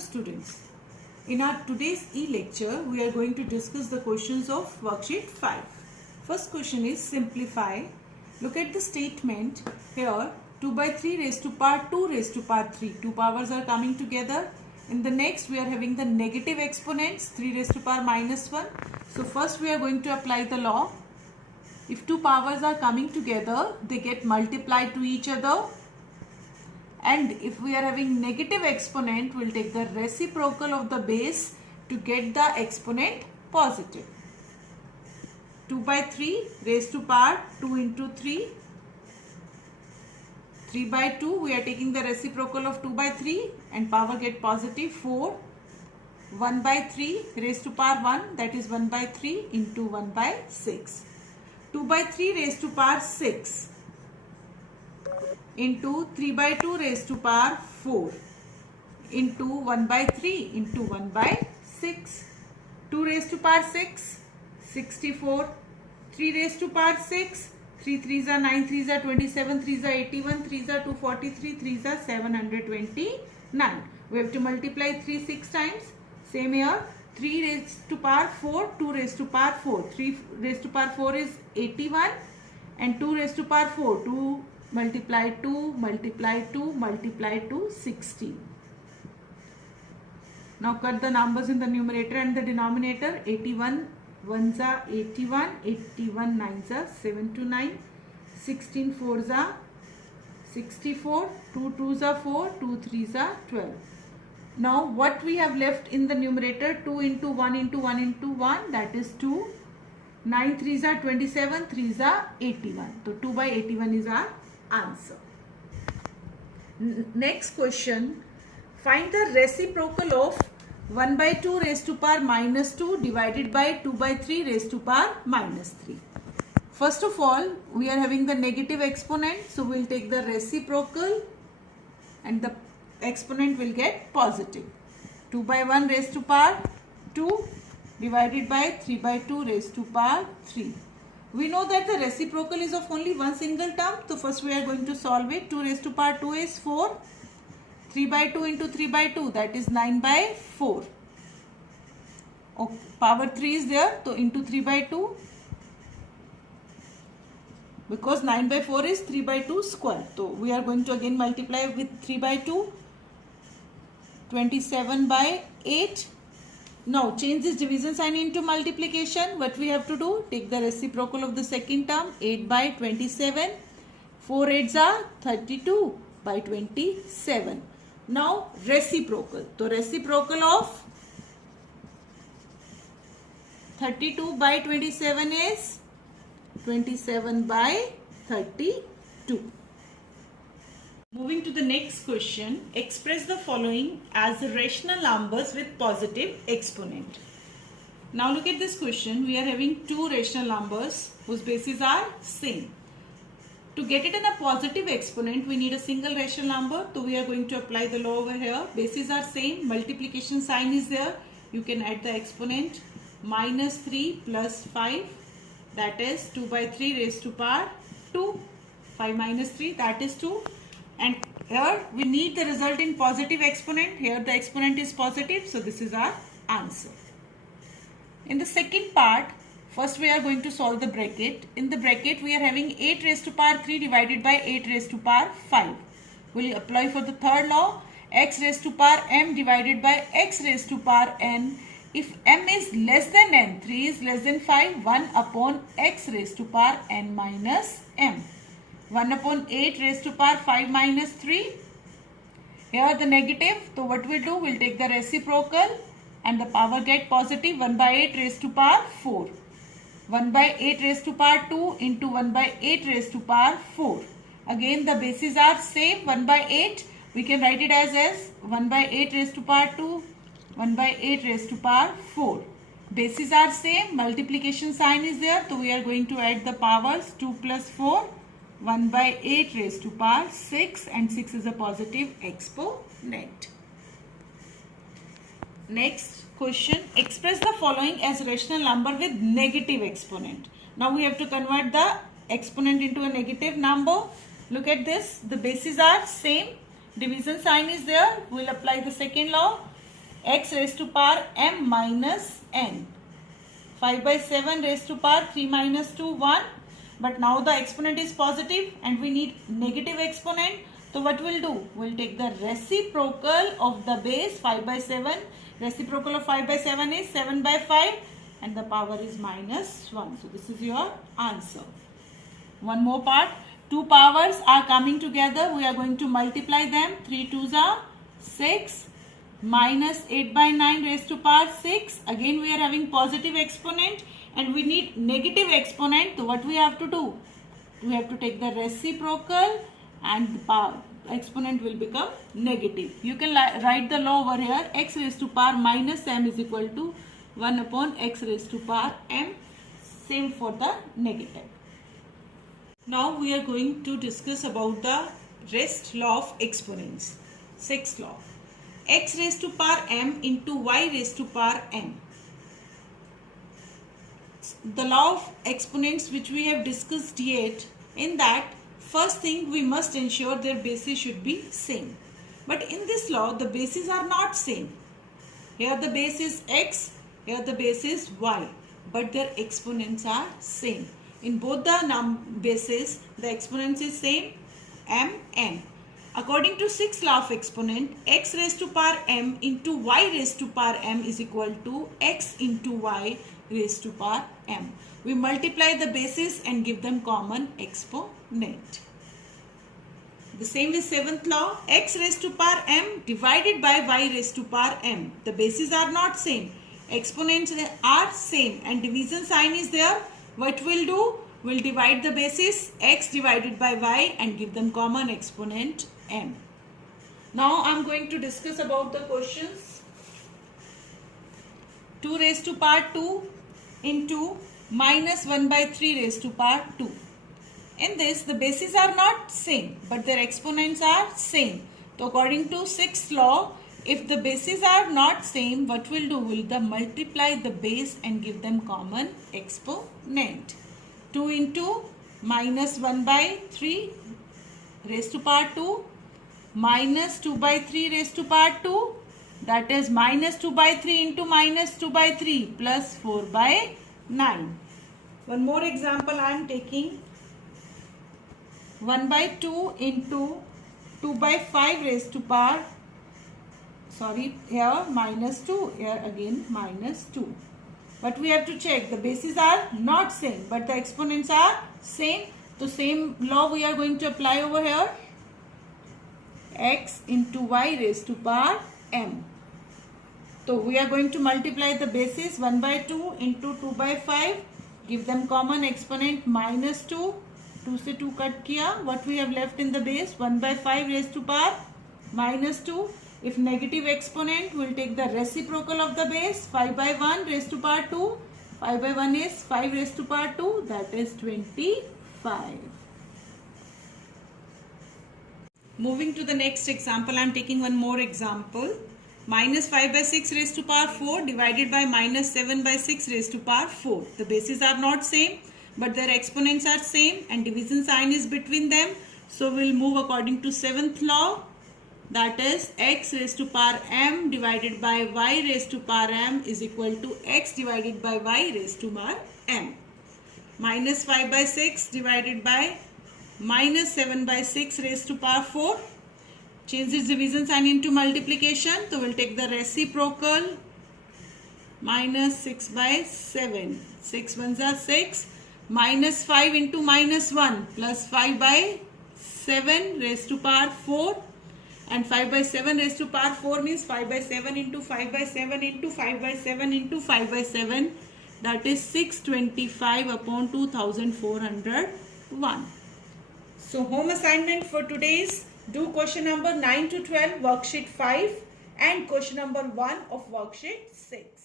students. In our today's e-lecture, we are going to discuss the questions of worksheet 5. First question is simplify. Look at the statement here. 2 by 3 raised to power 2 raised to power 3. Two powers are coming together. In the next, we are having the negative exponents 3 raised to power minus 1. So first we are going to apply the law. If two powers are coming together, they get multiplied to each other. And if we are having negative exponent, we'll take the reciprocal of the base to get the exponent positive. 2 by 3 raised to power 2 into 3. 3 by 2, we are taking the reciprocal of 2 by 3 and power get positive 4. 1 by 3 raised to power 1, that is 1 by 3 into 1 by 6. 2 by 3 raised to power 6. Into 3 by 2 raised to power 4 into 1 by 3 into 1 by 6. 2 raised to power 6, 64. 3 raised to power 6, 3 3s are 9 3s are 27, 3s are 81, 3s are 243, 3s are 729. We have to multiply 3 6 times. Same here. 3 raised to power 4, 2 raised to power 4. 3 raised to power 4 is 81 and 2 raised to power 4. 2 multiply 2, multiply 2, multiply 2, 16. Now cut the numbers in the numerator and the denominator. 81 1s are 81, 81 9s are 729, 16 4s are 64, 2 2s are 4, 2 3s are 12. Now what we have left in the numerator, 2 into 1 into 1 into 1, that is 2. 9 3s are 27, 3s are 81. So 2 by 81 is our answer. Next question, find the reciprocal of 1 by 2 raised to power minus 2 divided by 2 by 3 raised to power minus 3. First of all, we are having the negative exponent, so we will take the reciprocal and the exponent will get positive. 2 by 1 raised to power 2 divided by 3 by 2 raised to power 3. We know that the reciprocal is of only one single term, so first we are going to solve it. 2 raised to power 2 is 4. 3 by 2 into 3 by 2, that is 9 by 4. Okay, power 3 is there, so into 3 by 2. Because 9 by 4 is 3 by 2 square. So we are going to again multiply with 3 by 2. 27 by 8. Now change this division sign into multiplication. What we have to do? Take the reciprocal of the second term. 8 by 27. 4 8s are 32 by 27. Now reciprocal. So reciprocal of 32 by 27 is 27 by 32. Moving to the next question, express the following as rational numbers with positive exponent. Now look at this question. We are having two rational numbers whose bases are same. To get it in a positive exponent, we need a single rational number. So we are going to apply the law over here. Bases are same. Multiplication sign is there. You can add the exponent. Minus 3 plus 5. That is 2 by 3 raised to power 2. 5 minus 3, that is 2. And here we need the result in positive exponent. Here the exponent is positive. So this is our answer. In the second part, first we are going to solve the bracket. In the bracket we are having 8 raised to power 3 divided by 8 raised to power 5. We will apply for the third law. X raised to power m divided by x raised to power n. If m is less than n, 3 is less than 5, 1 upon x raised to power n minus m. 1 upon 8 raised to power 5 minus 3. Here the negative. So what we do? We'll take the reciprocal and the power get positive. 1 by 8 raised to power 4. 1 by 8 raised to power 2 into 1 by 8 raised to power 4. Again the bases are same. 1 by 8. We can write it as 1 by 8 raised to power 2. 1 by 8 raised to power 4. Bases are same. Multiplication sign is there. So we are going to add the powers. 2 plus 4. 1 by 8 raised to power 6 and 6 is a positive exponent. Next question, express the following as rational number with negative exponent. Now we have to convert the exponent into a negative number. Look at this, the bases are same. Division sign is there. We will apply the second law. x raised to power m minus n. 5 by 7 raised to power 3 minus 2, 1. But now the exponent is positive and we need negative exponent. So what we'll do? We'll take the reciprocal of the base 5 by 7. Reciprocal of 5 by 7 is 7 by 5 and the power is minus 1. So this is your answer. One more part. Two powers are coming together. We are going to multiply them. 3 2s are 6. Minus 8 by 9 raised to power 6. Again we are having positive exponent and we need negative exponent. So what we have to do? We have to take the reciprocal and the power exponent will become negative. You can write the law over here. X raised to power minus m is equal to 1 upon x raised to power m. Same for the negative. Now we are going to discuss about the rest law of exponents. Sixth law. X raised to power m into y raised to power m. The law of exponents which we have discussed yet, in that first thing we must ensure their bases should be same. But in this law the bases are not same. Here the base is x, here the base is y, but their exponents are same. In both the bases the exponents is same, m, n. According to sixth law of exponent, x raised to power m into y raised to power m is equal to x into y raised to power m. We multiply the bases and give them common exponent. The same is seventh law. X raised to power m divided by y raised to power m. The bases are not same. Exponents are same and division sign is there. What we'll do? We'll divide the bases x divided by y and give them common exponent m. Now I'm going to discuss about the questions. 2 raised to power 2 into minus 1 by 3 raised to power 2. In this the bases are not same but their exponents are same. So according to sixth law, if the bases are not same, what we'll do? We'll multiply the base and give them common exponent. 2 into minus 1 by 3 raised to power 2 minus 2 by 3 raised to power 2, that is minus 2 by 3 into minus 2 by 3 plus 4 by 9. One more example I am taking. 1 by 2 into 2 by 5 raised to power, here minus 2, here again minus 2. But we have to check the bases are not same but the exponents are same. So same law we are going to apply over here. X into y raised to power m. So we are going to multiply the bases 1 by 2 into 2 by 5. Give them common exponent minus 2. 2 से 2 cut किया. What we have left in the base? 1 by 5 raised to power minus 2. If negative exponent, we will take the reciprocal of the base. 5 by 1 raised to power 2. 5 by 1 is 5 raised to power 2. That is 25. Moving to the next example, I am taking one more example. Minus 5 by 6 raised to power 4 divided by minus 7 by 6 raised to power 4. The bases are not same but their exponents are same and division sign is between them. So we will move according to seventh law. That is x raised to power m divided by y raised to power m is equal to x divided by y raised to power m. Minus 5 by 6 divided by minus 7 by 6 raised to power 4. Change this division sign into multiplication. So we will take the reciprocal. Minus 6 by 7. 6 ones are 6. Minus 5 into minus 1 plus 5 by 7 raised to power 4. And 5 by 7 raised to power 4 means 5 by 7 into 5 by 7 into 5 by 7 into 5 by 7. That is 625 upon 2401. So home assignment for today is do question number 9 to 12 worksheet 5 and question number 1 of worksheet 6.